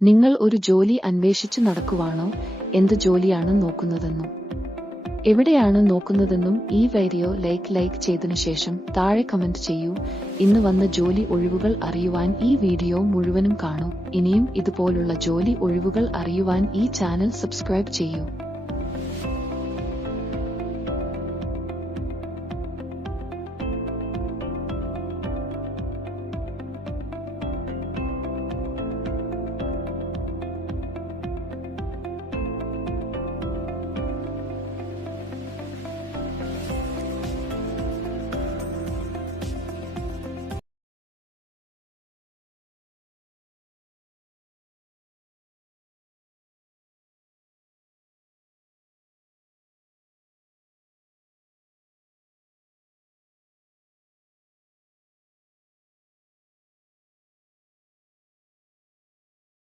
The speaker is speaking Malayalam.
നിങ്ങൾ ഒരു ജോലി അന്വേഷിച്ചു നടക്കുവാണോ? എന്ത് ജോലിയാണ് നോക്കുന്നതെന്നും എവിടെയാണ് നോക്കുന്നതെന്നും ഈ വീഡിയോ ലൈക്ക് ചെയ്തതിനു ശേഷം താഴെ കമന്റ് ചെയ്യൂ. ഇന്ന് വന്ന ജോലി ഒഴിവുകൾ അറിയുവാൻ ഈ വീഡിയോ മുഴുവനും കാണൂ. ഇനിയും ഇതുപോലുള്ള ജോലി ഒഴിവുകൾ അറിയുവാൻ ഈ ചാനൽ സബ്സ്ക്രൈബ് ചെയ്യൂ.